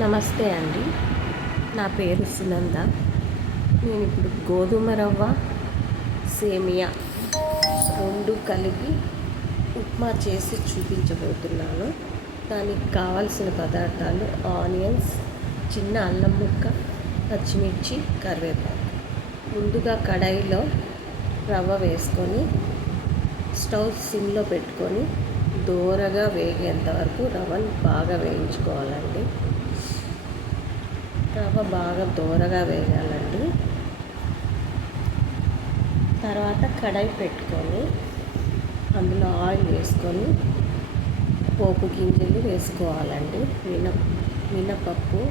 నమస్తే అండి. నా పేరు సునంద. నేను ఇప్పుడు గోధుమ రవ్వ, సేమియా రెండు కలిపి ఉప్మా చేసి చూపించబోతున్నాను. దానికి కావలసిన పదార్థాలు ఆనియన్స్, చిన్న అల్లం ముక్క, పచ్చిమిర్చి, కరివేపాకు. ముందుగా కడాయిలో రవ్వ వేసుకొని స్టవ్ సిమ్లో పెట్టుకొని దోరగా వేగేంత వరకు రవ్వను బాగా వేయించుకోవాలండి. రవ్వ బాగా దోరగా వేయాలండి. తర్వాత కడాయి పెట్టుకొని అందులో ఆయిల్ వేసుకొని పోపు గింజలు వేసుకోవాలండి. మినపప్పు,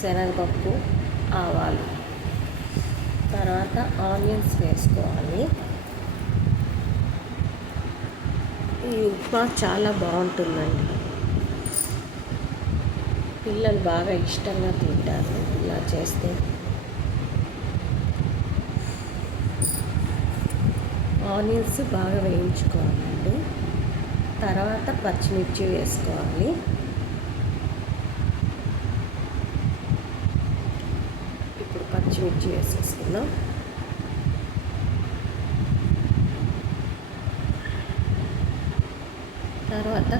శనగపప్పు, ఆవాలు. తర్వాత ఆనియన్స్ వేసుకోవాలి. ఈ ఉప్మా చాలా బాగుంటుందండి. పిల్లలు బాగా ఇష్టంగా తింటారు ఇలా చేస్తే. ఆనియన్స్ బాగా వేయించుకోవాలండి. తర్వాత పచ్చిమిర్చి వేసుకోవాలి. ఇప్పుడు పచ్చిమిర్చి వేసేసుకుందాం. తర్వాత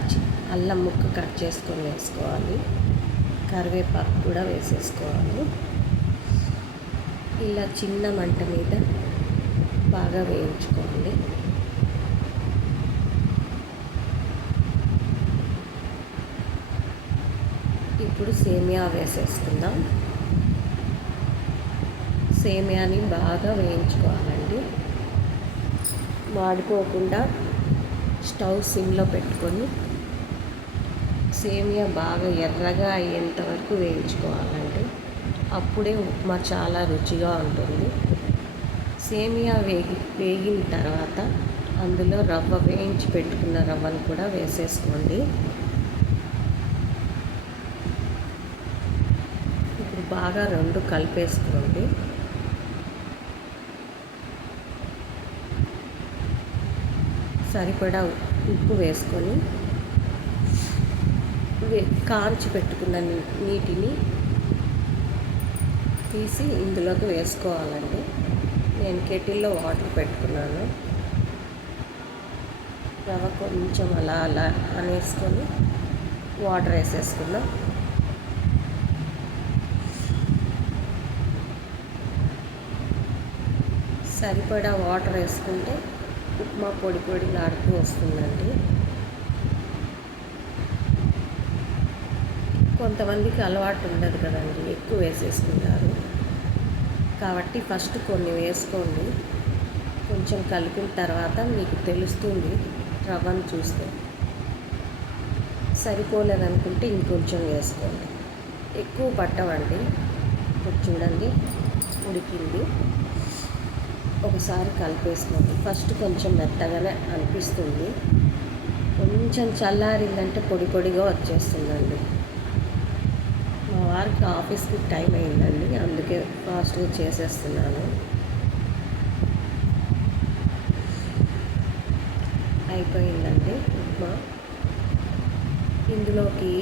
అల్లం ముక్క కట్ చేసుకొని వేసుకోవాలి. కరివేపాకు కూడా వేసేసుకోవాలి. ఇలా చిన్న మంట మీద బాగా వేయించుకోవాలి. ఇప్పుడు సేమియా వేసేసుకుందాం. సేమియాని బాగా వేయించుకోవాలండి. మాడిపోకుండా స్టవ్ సిమ్లో పెట్టుకొని సేమియా బాగా ఎర్రగా అయ్యేంత వరకు వేయించుకోవాలండి. అప్పుడే ఉప్మా చాలా రుచిగా ఉంటుంది. సేమియా వేగిన తర్వాత అందులో రవ్వ వేయించి పెట్టుకున్న రవ్వను కూడా వేసేసుకోండి. ఇప్పుడు బాగా రెండు కలిపేసుకోండి. సరిపడా ఉప్పు వేసుకొని కాంచి పెట్టుకున్న నీటిని తీసి ఇందులోకి వేసుకోవాలండి. నేను కెటిల్లో వాటర్ పెట్టుకున్నాను. రవ్వ కొంచెం అలా అలా అనేసుకొని వాటర్ వేసేసుకుందాం. సరిపడా వాటర్ వేసుకుంటే ఉప్మా పొడి పొడిలాడుతూ వస్తుందండి. కొంతమందికి అలవాటు ఉండదు కదండి, ఎక్కువ వేసేసుకుంటారు. కాబట్టి ఫస్ట్ కొన్ని వేసుకోండి. కొంచెం కలిపిన తర్వాత మీకు తెలుస్తుంది రవ్వను చూస్తే. సరిపోలేదనుకుంటే ఇంకొంచెం వేసుకోండి. ఎక్కువ పట్టవండి. ఇప్పుడు చూడండి ఉడికింది. ఒకసారి కలిపేసుకోండి. ఫస్ట్ కొంచెం మెత్తగానే అనిపిస్తుంది. కొంచెం చల్లారిందంటే పొడి పొడిగా వచ్చేస్తుందండి. మా వారికి ఆఫీస్కి టైం అయిందండి, అందుకే ఫాస్ట్గా చేసేస్తున్నాను. అయిపోయిందండి ఉప్మా. ఇందులోకి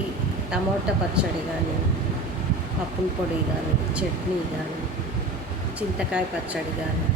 టమోటా పచ్చడి కానీ, పప్పుల పొడి కానీ, చట్నీ కానీ, చింతకాయ పచ్చడి కానీ